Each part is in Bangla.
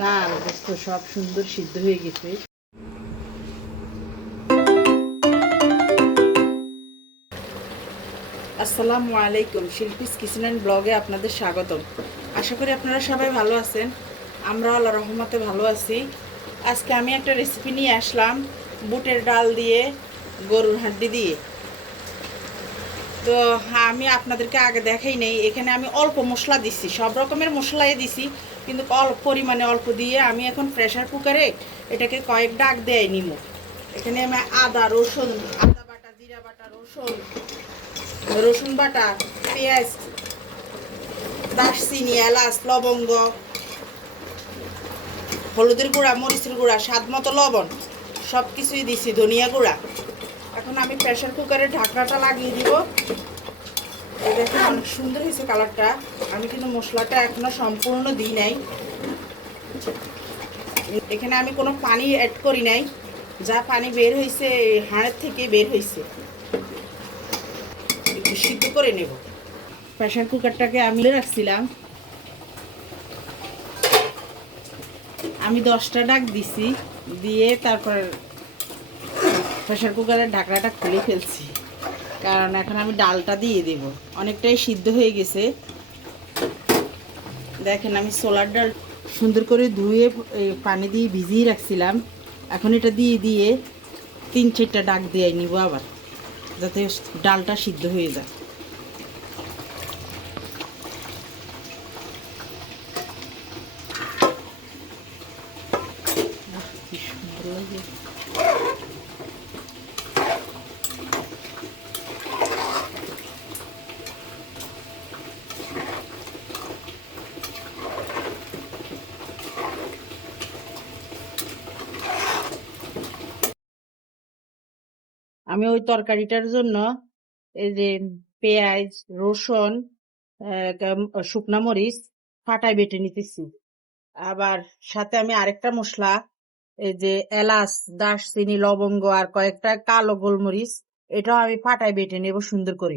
ডাল গোস্ত সব সুন্দর সিদ্ধ হয়ে গেছে। আসসালামু আলাইকুম, শিল্পীস কিচেন অ্যান্ড ব্লগে আপনাদের স্বাগতম। আশা করি আপনারা সবাই ভালো আছেন। আমরা আল্লাহ রহমতে ভালো আছি। আজকে আমি একটা রেসিপি নিয়ে আসলাম, বুটের ডাল দিয়ে, গরুর হাড্ডি দিয়ে। তো আমি আপনাদেরকে আগে দেখাই নেই। এখানে আমি অল্প মশলা দিছি, সব রকমের মশলাই দিছি, কিন্তু অল্প পরিমাণে অল্প দিয়ে আমি এখন প্রেশার কুকারে এটাকে কয়েক ডাক দেয় নিমু এখানে আমি আদা, রসুন, আদা বাটা, জিরা বাটা, রসুন রসুন বাটা, পেঁয়াজ, দারচিনি, এলাচ, লবঙ্গ, হলুদের গুঁড়া, মরিচের গুঁড়া, স্বাদ মতো লবণ সব কিছুই দিছি, ধনিয়া গুঁড়া। এখন আমি প্রেশার কুকারে ঢাকনাটা লাগিয়ে দিব। দেখেন, অনেক সুন্দর হয়েছে কালারটা আমি কিন্তু মশলাটা এখনও সম্পূর্ণ দিই নাই। এখানে আমি কোনো পানি অ্যাড করি নাই। যা পানি বের হয়েছে, হাড়ের থেকে বের হয়েছে। একটু সিদ্ধ করে নেব। প্রেশার কুকারটাকে আমি রাখছিলাম। আমি দশটা ডাক দিছি। দিয়ে তারপর প্রেসার কুকারের ঢাকনাটা খুলে ফেলছি। কারণ এখন আমি ডালটা দিয়ে দেব। অনেকটাই সিদ্ধ হয়ে গেছে। দেখেন আমি সোলার ডাল সুন্দর করে ধুয়ে পানি দিয়ে ভিজিয়ে রাখছিলাম। এখন এটা দিয়ে দিয়ে তিন চারটা ডাক দিয়ে নিব আবার, যাতে ডালটা সিদ্ধ হয়ে যায় আহ, কি সুন্দর লাগে আমি ওই তরকারিটার জন্য এই যে পেঁয়াজ, রসুন শুকনা মরিচ ফাটাই বেটে নিতেছি। আবার সাথে আমি আরেকটা মশলা, এই যে এলাচ, দারচিনি, লবঙ্গ আর কয়েকটা কালো গোলমরিচ, এটাও আমি ফাটাই বেটে নেব সুন্দর করে।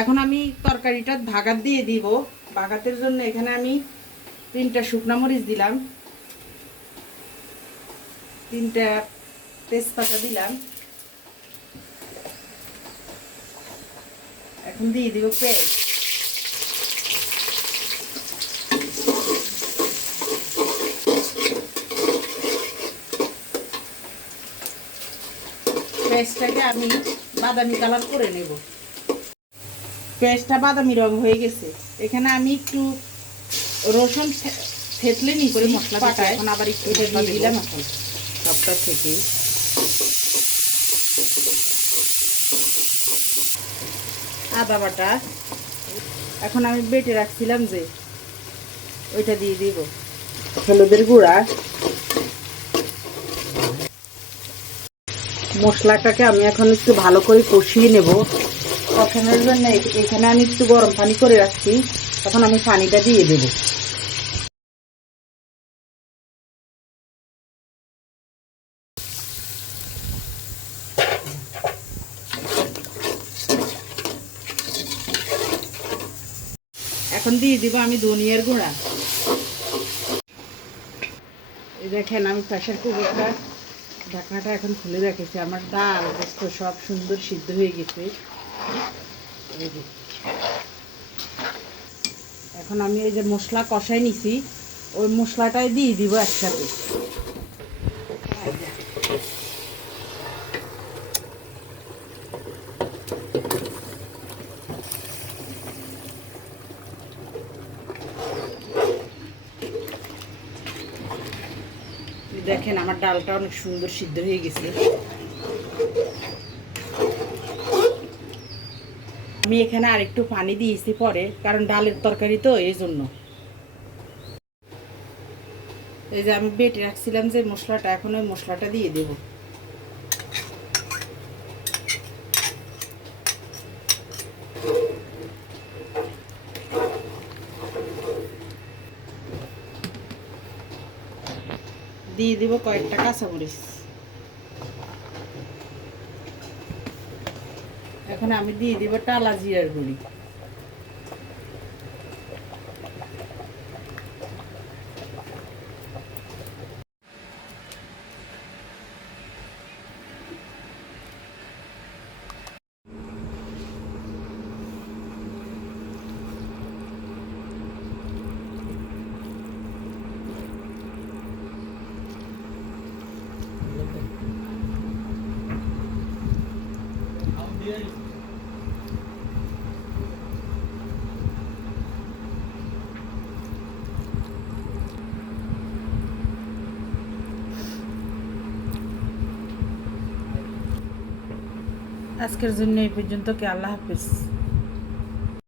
এখন আমি তরকারিটা ভাগাত দিয়ে দিব। ভাগাতের জন্য এখানে আমি তিনটা শুকনা মরিচ দিলাম। তিনটা তেজপাতা দিলাম। এখন দিয়ে দিব পেঁয়াজ। পেঁয়াজটাকে আমি বাদামি কালার করে নেব। পেঁয়াজটা বাদামি রং হয়ে গেছে। এখানে আমি একটু রসুন থেতলে নি করে মশলা পাটায়। এখন আবার একটু দিলাম এখন। সবটা থেকে। আদা বাটা। এখন আমি বেটে রাখছিলাম যে ওইটা দিয়ে দিব। হলুদের গুঁড়া। মশলাটাকে আমি এখন একটু ভালো করে কষিয়ে নেব। কষানোর জন্য এখানে আমি একটু গরম পানি করে রাখছি, তখন আমি পানিটা দিয়ে দেব। এখন দিয়ে দিব আমি ধনিয়ার গুঁড়া। দেখেন, আমি প্রেশার কুকারটা, ঢাকনাটা এখন খুলে রেখেছি আমার ডাল সব সুন্দর সিদ্ধ হয়ে গেছে। এখন আমি এই যে মশলা কষাই নিছি, ওই মশলাটাই দিয়ে দিব একসাথে। দেখেন আমার ডালটা অনেক সুন্দর সিদ্ধ হয়ে গেছে। আমি এখানে আরেকটু পানি দিয়েছি পরে, কারণ ডালের তরকারি তো এই জন্য। এই যে আমি বেটে রাখছিলাম যে মশলাটা, এখন ওই মশলাটা দিয়ে দেব। দিয়ে দিব কয়েকটা কাঁচামরিচ। এখন আমি দিয়ে দিব টালা জিরার গুঁড়ি। আজকের জন্য এই পর্যন্ত কি আল্লাহ হাফিজ।